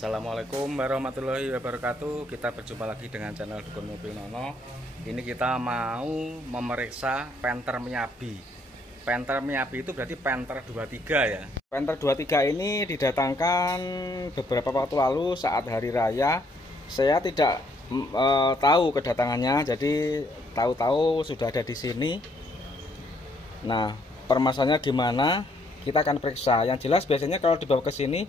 Assalamualaikum warahmatullahi wabarakatuh. Kita berjumpa lagi dengan channel Dukun Mobil Nono. Ini kita mau memeriksa Panther Miyabi. Panther Miyabi itu berarti Panther 23 ya. Panther 23 ini didatangkan beberapa waktu lalu saat hari raya. Saya tidak tahu kedatangannya, jadi tahu-tahu sudah ada di sini. Nah, permasalahannya gimana? Kita akan periksa. Yang jelas biasanya kalau dibawa ke sini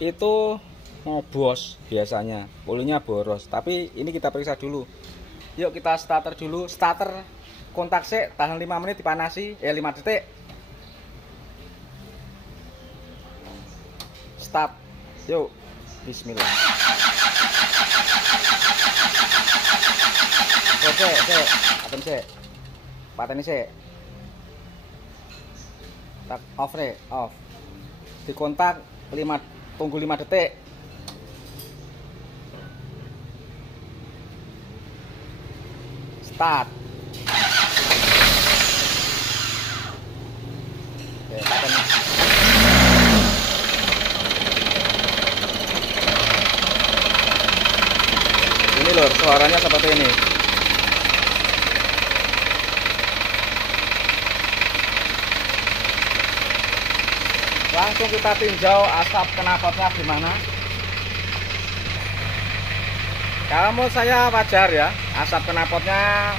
itu ngobos, biasanya olinya boros, tapi ini kita periksa dulu. Yuk kita starter dulu. Starter kontak sih, tahan 5 menit dipanasi 5 detik. Start. Yuk, bismillah. Oke, paten sih. Tak off deh, off. Dikontak 5, tunggu 5 detik. Start. Oke, paten. Ini loh suaranya seperti ini. Langsung kita tinjau asap knalpotnya gimana. Kalau menurut saya wajar ya, asap knalpotnya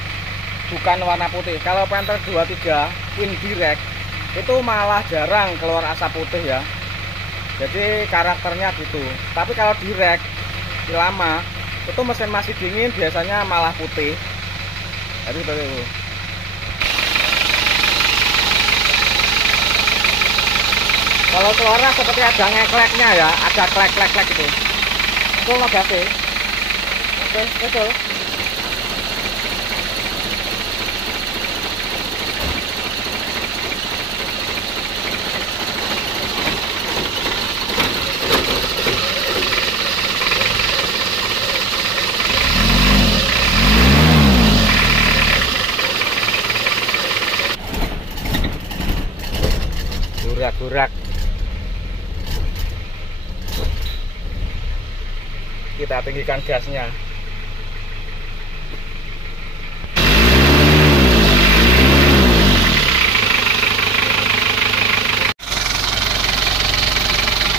bukan warna putih. Kalau Panther 23 indirect itu malah jarang keluar asap putih ya. Jadi karakternya gitu. Tapi kalau direct lama itu mesin masih dingin biasanya malah putih. Jadi seperti itu. Kalau keluarnya seperti ada ngekleknya ya, ada klek-klek gitu. Itu negatif. Oke, betul. Gurak-gurak. Kita tinggikan gasnya.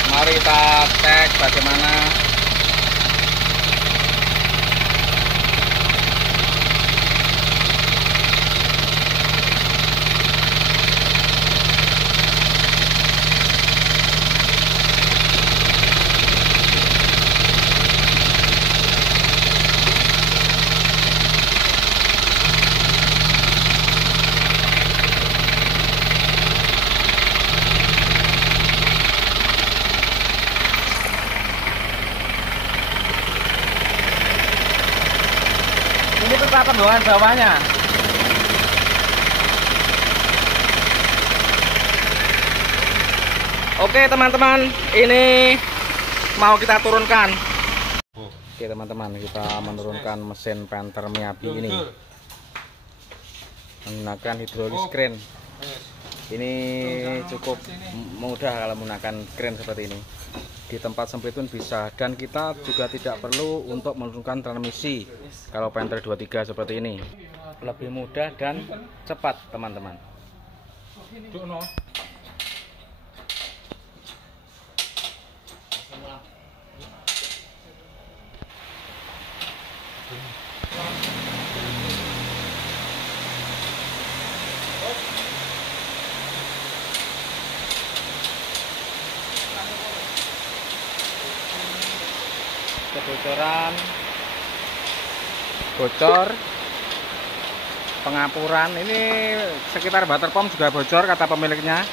Mari kita cek bagaimana. Ini peta pembuangan bawahnya. Oke teman-teman, ini mau kita turunkan. Oke teman-teman, kita menurunkan mesin Panther Miyabi ini menggunakan hidrolis crane. Ini cukup mudah kalau menggunakan crane seperti ini. Di tempat sempit pun bisa, dan kita juga tidak perlu untuk menurunkan transmisi. Kalau Panther 23 seperti ini lebih mudah dan cepat teman-teman. Kebocoran, bocor, pengapuran, ini sekitar water pump juga bocor kata pemiliknya.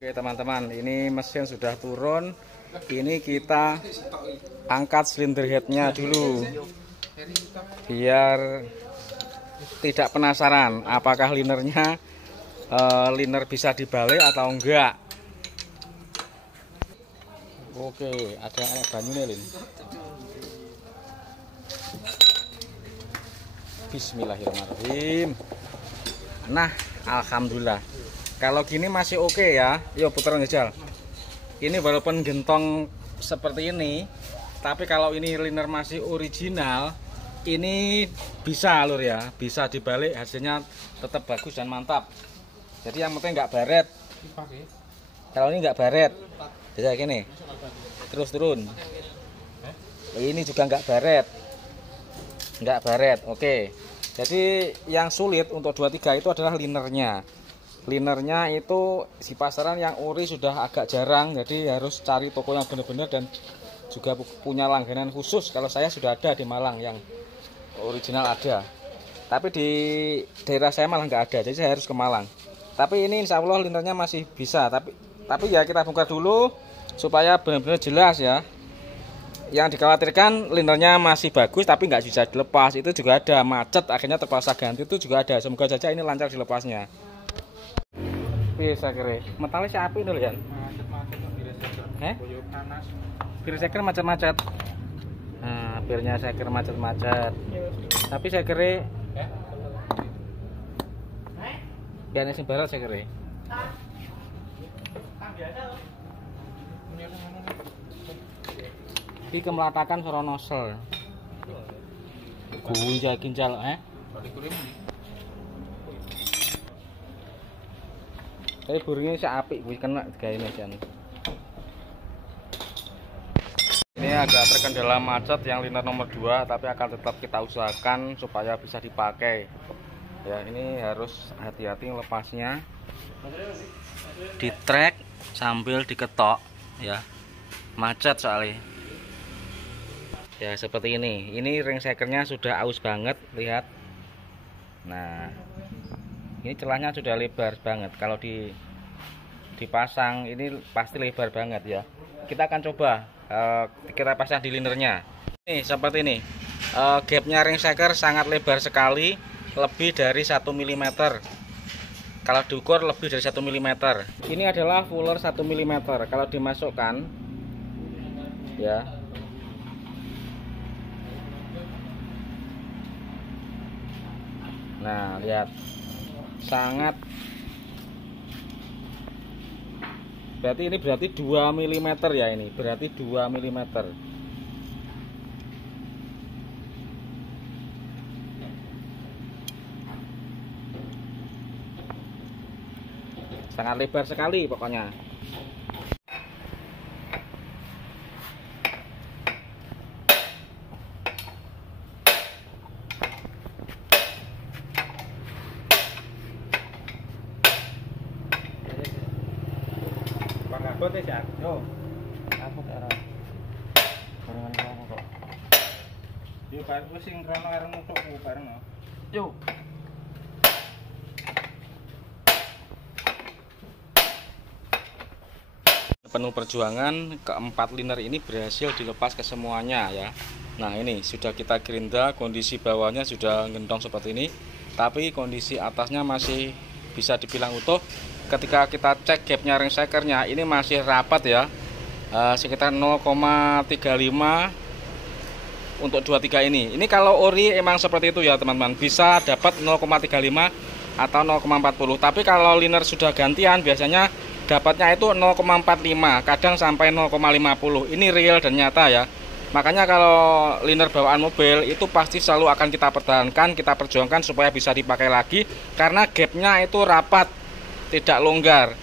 Oke teman-teman, ini mesin sudah turun. Ini kita angkat silinder headnya dulu. biar tidak penasaran apakah linernya liner bisa dibalik atau enggak. Oke, ada anak banyunya Lin. Bismillahirrahmanirrahim. Nah, alhamdulillah. Kalau gini masih oke ya. Yuk putar ngejal. Ini walaupun gentong seperti ini, tapi kalau ini liner masih original, ini bisa lur ya, bisa dibalik, hasilnya tetap bagus dan mantap. Jadi yang penting nggak baret. Kalau ini nggak baret, bisa gini, terus turun. Ini juga nggak baret, oke. Jadi yang sulit untuk 23 itu adalah linernya. Linernya itu di pasaran yang ori sudah agak jarang, jadi harus cari toko yang benar-benar dan juga punya langganan khusus. Kalau saya sudah ada di Malang yang original ada, tapi di daerah saya malah nggak ada, jadi saya harus ke Malang. Tapi ini insya Allah linernya masih bisa, tapi ya kita bongkar dulu supaya benar-benar jelas ya. Yang dikhawatirkan linernya masih bagus tapi nggak bisa dilepas, itu juga ada, macet akhirnya terpaksa ganti, itu juga ada. Semoga saja ini lancar dilepasnya. Bisa kira metalnya si api dulu ya. Bir seker macet-macet. Nah, birnya seker macet-macet. Tapi saya kira biar sing barat saya kira. Iki kemelatakan soro nosel. Gunjal ginjal Tapi burungnya si apik wis kena gawe mejan. Ini agak terkendala macet yang liner nomor 2, tapi akan tetap kita usahakan supaya bisa dipakai. Ya, ini harus hati-hati lepasnya. Di trek sambil diketok ya. Macet soalnya. Ya, seperti ini. Ini ring sekernya sudah aus banget, lihat. Nah, ini celahnya sudah lebar banget. Kalau dipasang ini pasti lebar banget ya. Kita akan coba kita pasang di linernya. Nih seperti ini. Gapnya ring seker sangat lebar sekali, lebih dari 1 mm. Kalau diukur lebih dari 1 mm. Ini adalah fuller 1 mm. Kalau dimasukkan ya, nah lihat, sangat, berarti ini berarti 2 mm ya, ini berarti 2 mm. Sangat lebar sekali pokoknya. Abot ya, yo. Abot era. Barengan kamu kok. Yo bareng wis sing krono karo nutukku bareng no. Yo. Penuh perjuangan, keempat liner ini berhasil dilepas ke semuanya ya. Nah, ini sudah kita gerinda, kondisi bawahnya sudah gentong seperti ini, tapi kondisi atasnya masih bisa dibilang utuh. Ketika kita cek gapnya ring sekernya, ini masih rapat ya, sekitar 0,35 untuk 23 ini. Ini kalau ori emang seperti itu ya teman-teman, bisa dapat 0,35 atau 0,40. Tapi kalau liner sudah gantian biasanya dapatnya itu 0,45, kadang sampai 0,50. Ini real dan nyata ya. Makanya kalau liner bawaan mobil itu pasti selalu akan kita pertahankan, kita perjuangkan supaya bisa dipakai lagi, karena gapnya itu rapat, tidak longgar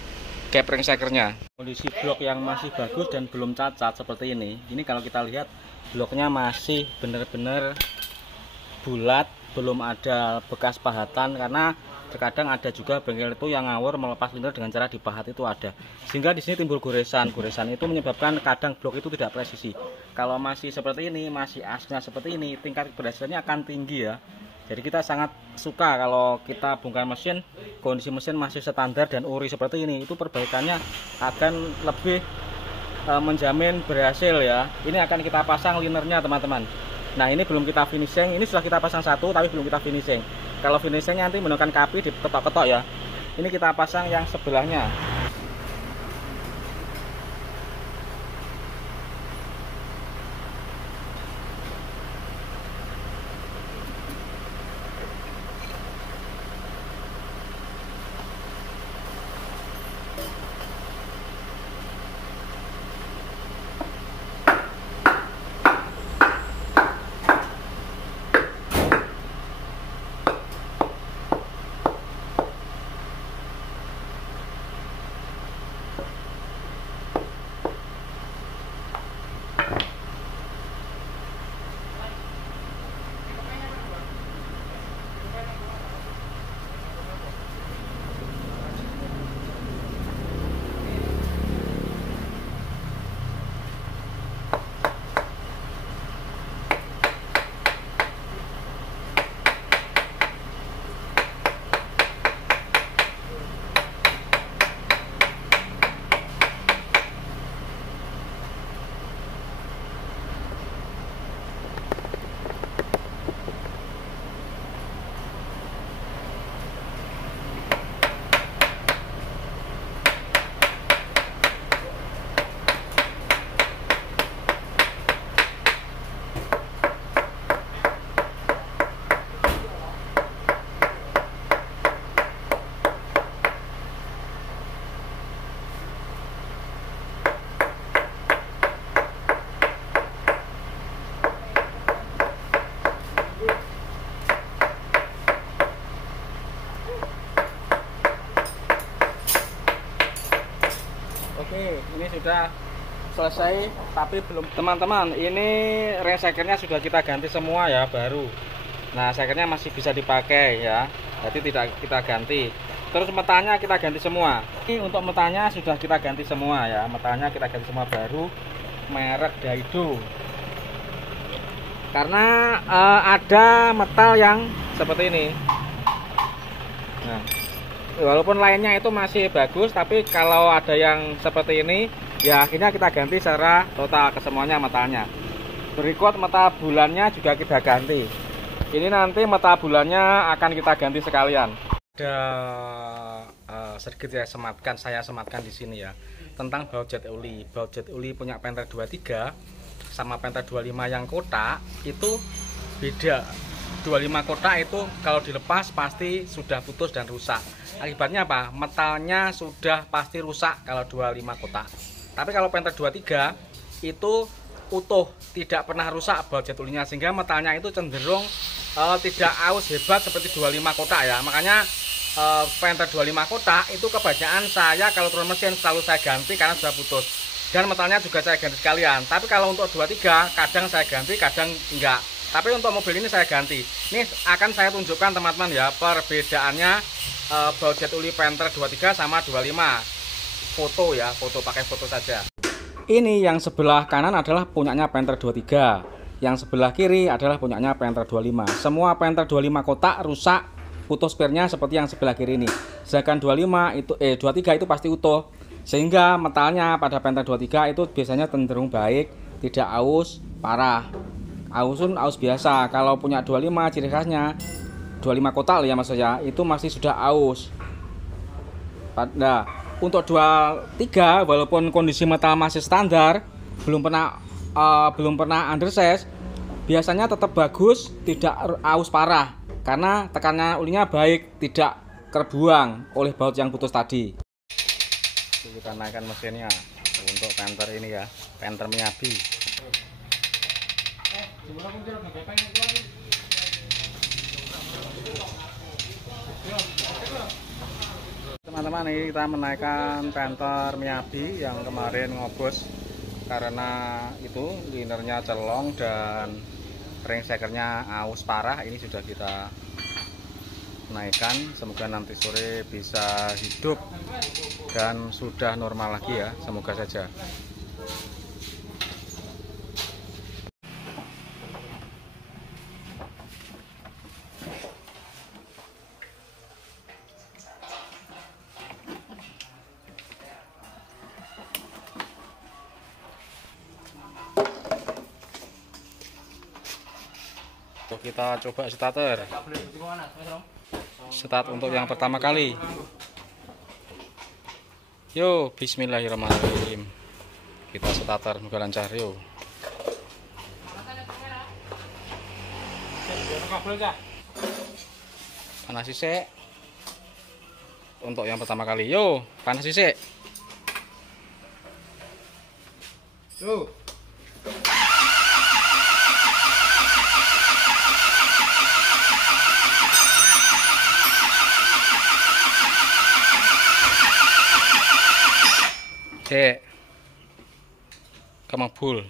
gap ring sekernya. Kondisi blok yang masih bagus dan belum cacat seperti ini kalau kita lihat bloknya masih benar-benar bulat, belum ada bekas pahatan, karena terkadang ada juga bengkel itu yang ngawur melepas liner dengan cara dipahat, itu ada, sehingga di sini timbul goresan. Goresan itu menyebabkan kadang blok itu tidak presisi. Kalau masih seperti ini, masih asnya seperti ini, tingkat keberhasilannya akan tinggi ya. Jadi kita sangat suka kalau kita bongkar mesin, kondisi mesin masih standar dan ori seperti ini, itu perbaikannya akan lebih menjamin berhasil ya. Ini akan kita pasang linernya teman-teman. Nah ini belum kita finishing, ini sudah kita pasang satu tapi belum kita finishing. Kalau finishingnya nanti menggunakan kapi diketok-ketok ya. Ini kita pasang yang sebelahnya. Oke, ini sudah selesai, tapi belum teman-teman. Ini ring sekernya sudah kita ganti semua ya, baru. Nah, sekernya masih bisa dipakai ya, jadi tidak kita ganti. Terus metanya kita ganti semua. Ini untuk metanya sudah kita ganti semua ya, metanya kita ganti semua baru, merek Daido. Karena ada metal yang seperti ini. Nah, walaupun lainnya itu masih bagus, tapi kalau ada yang seperti ini ya akhirnya kita ganti secara total ke semuanya metalnya. Berikut mata bulannya juga kita ganti. Ini nanti mata bulannya akan kita ganti sekalian. Ada sedikit saya sematkan di sini ya tentang baut jet oli. Baut jet oli punya Panther 23 sama Panther 25 yang kotak itu beda. 25 kotak itu kalau dilepas pasti sudah putus dan rusak. Akibatnya apa? Metalnya sudah pasti rusak kalau 25 kotak. Tapi kalau Panther 23 itu utuh, tidak pernah rusak baut jet olinya, sehingga metalnya itu cenderung tidak aus hebat seperti 25 kotak ya. Makanya Panther 25 kotak itu kebanyakan saya kalau turun mesin selalu saya ganti karena sudah putus. Dan metalnya juga saya ganti sekalian. Tapi kalau untuk 23 kadang saya ganti, kadang enggak. Tapi untuk mobil ini saya ganti. Ini akan saya tunjukkan teman-teman ya perbedaannya baut jet oli Panther 23 sama 25. Foto ya, foto, pakai foto saja. Ini yang sebelah kanan adalah punyanya Panther 23. Yang sebelah kiri adalah punyanya Panther 25. Semua Panther 25 kotak rusak, putus spare-nya seperti yang sebelah kiri ini. Sedangkan 23 itu pasti utuh. Sehingga metalnya pada Panther 23 itu biasanya cenderung baik, tidak aus parah. Ausun aus biasa. Kalau punya 25 ciri khasnya 25 kotak ya maksudnya itu masih sudah aus. Nah, untuk 23 walaupun kondisi metal masih standar, belum pernah undersize, biasanya tetap bagus, tidak aus parah karena tekannya olinya baik, tidak terbuang oleh baut yang putus tadi. Kita naikkan mesinnya untuk Panther ini ya, Panther Miyabi. Teman-teman, ini kita menaikkan Panther Miyabi yang kemarin ngobos karena itu linernya celong dan ring sekernya aus parah. Ini sudah kita naikkan, semoga nanti sore bisa hidup dan sudah normal lagi ya, semoga saja. kita coba starter. Start untuk yang pertama kali. Yo, bismillahirrahmanirrahim. Kita starter, semoga lancar yo. Panas sisik. Untuk yang pertama kali, yo, panas sisik. Yo. Cek. Kamabul.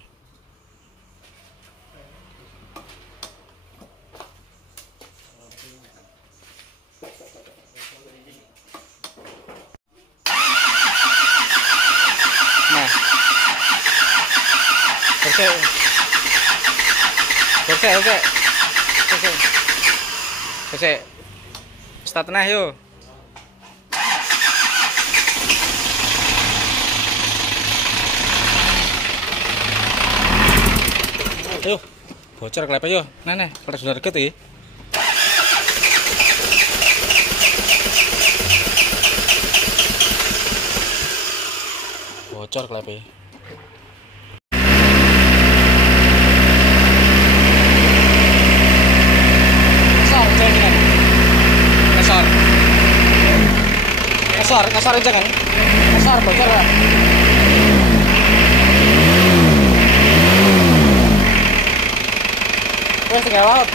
Nah. Oke. Start nah yo. Yo, bocor klepe yo. Nah, kalau sudah deket ya. Bocor klepe. Kasar aja kan? Kasar bocor lah. Wes tinggal laut.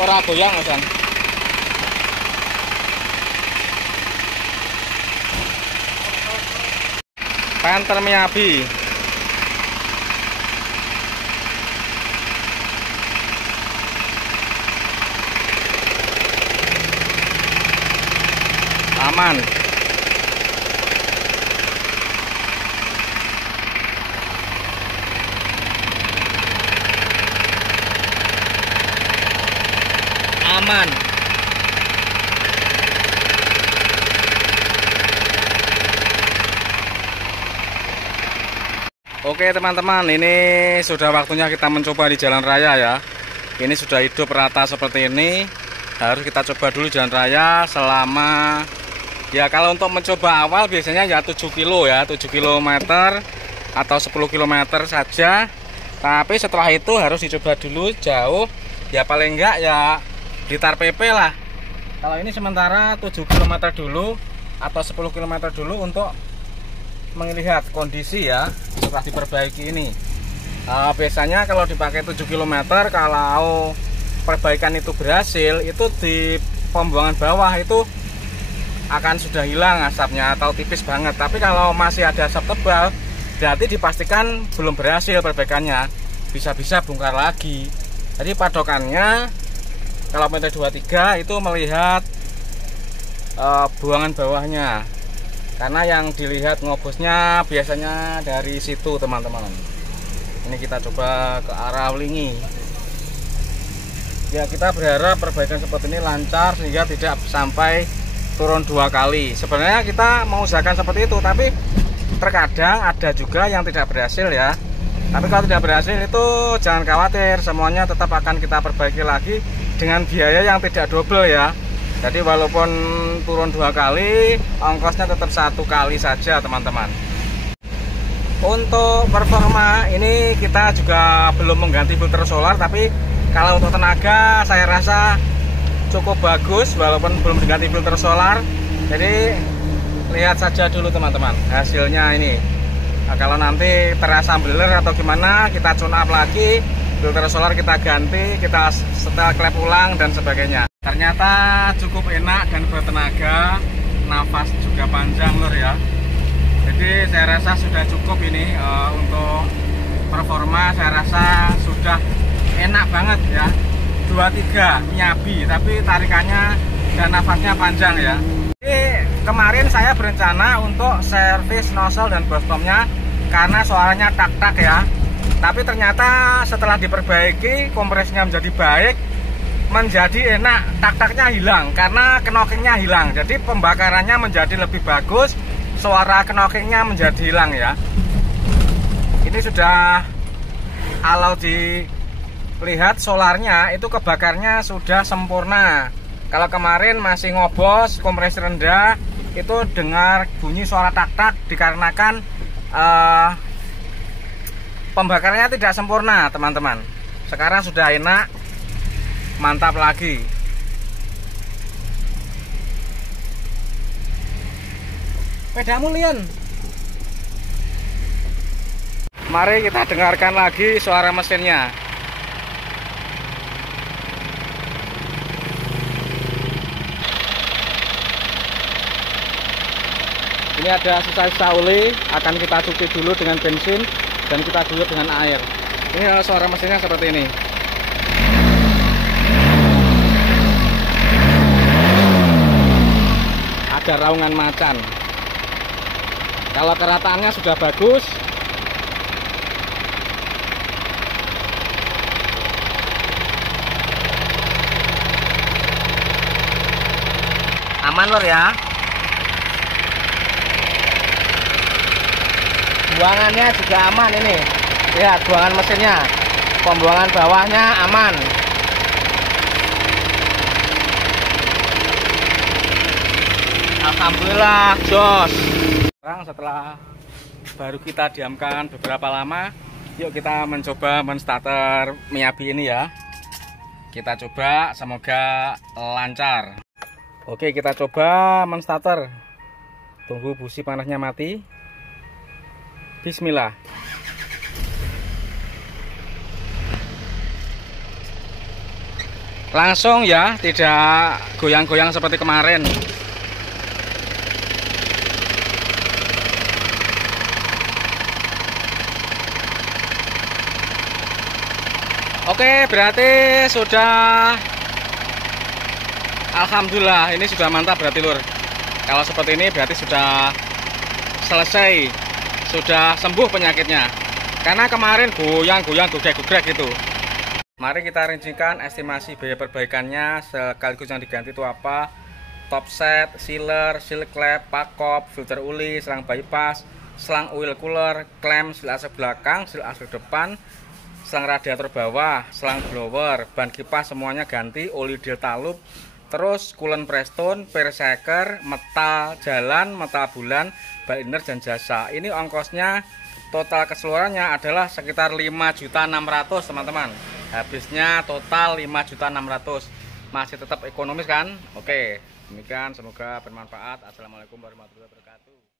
Ora goyang Mas. Panther Miyabi. Aman. Aman. Oke teman-teman, ini sudah waktunya kita mencoba di jalan raya ya. Ini sudah hidup rata seperti ini. Harus kita coba dulu jalan raya selama, ya kalau untuk mencoba awal biasanya ya 7 kilo ya, 7 km atau 10 km saja. Tapi setelah itu harus dicoba dulu jauh, ya paling enggak ya Blitar PP lah. Kalau ini sementara 7 km dulu atau 10 km dulu untuk melihat kondisi ya setelah diperbaiki ini. Biasanya kalau dipakai 7 km, kalau perbaikan itu berhasil, itu di pembuangan bawah itu akan sudah hilang asapnya atau tipis banget. Tapi kalau masih ada asap tebal, berarti dipastikan belum berhasil perbaikannya, bisa-bisa bongkar lagi. Jadi padokannya kalau meter 23 itu melihat buangan bawahnya, karena yang dilihat ngobosnya biasanya dari situ teman-teman. Ini kita coba ke arah Wlingi. Ya kita berharap perbaikan seperti ini lancar sehingga tidak sampai turun 2 kali. Sebenarnya kita mengusahakan seperti itu, tapi terkadang ada juga yang tidak berhasil ya. Tapi kalau tidak berhasil itu jangan khawatir, semuanya tetap akan kita perbaiki lagi dengan biaya yang tidak double ya. Jadi walaupun turun 2 kali, ongkosnya tetap 1 kali saja teman-teman. Untuk performa ini kita juga belum mengganti filter solar, tapi kalau untuk tenaga saya rasa cukup bagus walaupun belum diganti filter solar. Jadi lihat saja dulu teman-teman hasilnya ini. Nah, kalau nanti terasa beler atau gimana, kita tune up lagi, filter solar kita ganti, kita setel klep ulang dan sebagainya. Ternyata cukup enak dan bertenaga, nafas juga panjang lur ya. Jadi saya rasa sudah cukup ini untuk performa, saya rasa sudah enak banget ya. 23 Miyabi, tapi tarikannya dan nafasnya panjang ya. Jadi kemarin saya berencana untuk servis nozzle dan bostomnya karena suaranya tak-tak ya. Tapi ternyata setelah diperbaiki, kompresnya menjadi baik, menjadi enak, tak-taknya hilang karena knockingnya hilang. Jadi pembakarannya menjadi lebih bagus, suara knockingnya menjadi hilang ya. Ini sudah kalau di lihat solarnya itu kebakarnya sudah sempurna. Kalau kemarin masih ngobos, kompresi rendah, itu dengar bunyi suara tak-tak dikarenakan pembakarannya tidak sempurna, teman-teman. Sekarang sudah enak, mantap lagi. Pedamu, Lian. Mari kita dengarkan lagi suara mesinnya. Ini ada sisa-sisa oli, akan kita cuci dulu dengan bensin dan kita guyur dengan air. Ini suara mesinnya seperti ini. Ada raungan macan. Kalau kerataannya sudah bagus, aman lor ya. Buangannya juga aman ini. Lihat buangan mesinnya. Pembuangan bawahnya aman. Alhamdulillah, jos. Sekarang setelah baru kita diamkan beberapa lama, yuk kita mencoba menstarter Miyabi ini ya. Kita coba, semoga lancar. Oke, kita coba menstarter. Tunggu busi panasnya mati. Bismillah. Langsung ya, tidak goyang-goyang seperti kemarin. Oke, berarti sudah, alhamdulillah, ini sudah mantap berarti lur. Kalau seperti ini berarti sudah selesai, sudah sembuh penyakitnya. Karena kemarin goyang-goyang, gugrek-gugrek gitu. Mari kita rincikan estimasi biaya perbaikannya, sekaligus yang diganti itu apa: top set, sealer, seal clap, pakop, filter uli, selang bypass, selang oil cooler, klem, seal AC belakang, seal AC depan, selang radiator bawah, selang blower, ban kipas semuanya ganti, oli delta loop, terus coolant Preston, perseker, metal jalan, metal bulan, bal inner dan jasa. Ini ongkosnya total keseluruhannya adalah sekitar 5.600.000 teman-teman. Habisnya total 5.600.000. Masih tetap ekonomis kan? Oke, demikian, semoga bermanfaat. Assalamualaikum warahmatullahi wabarakatuh.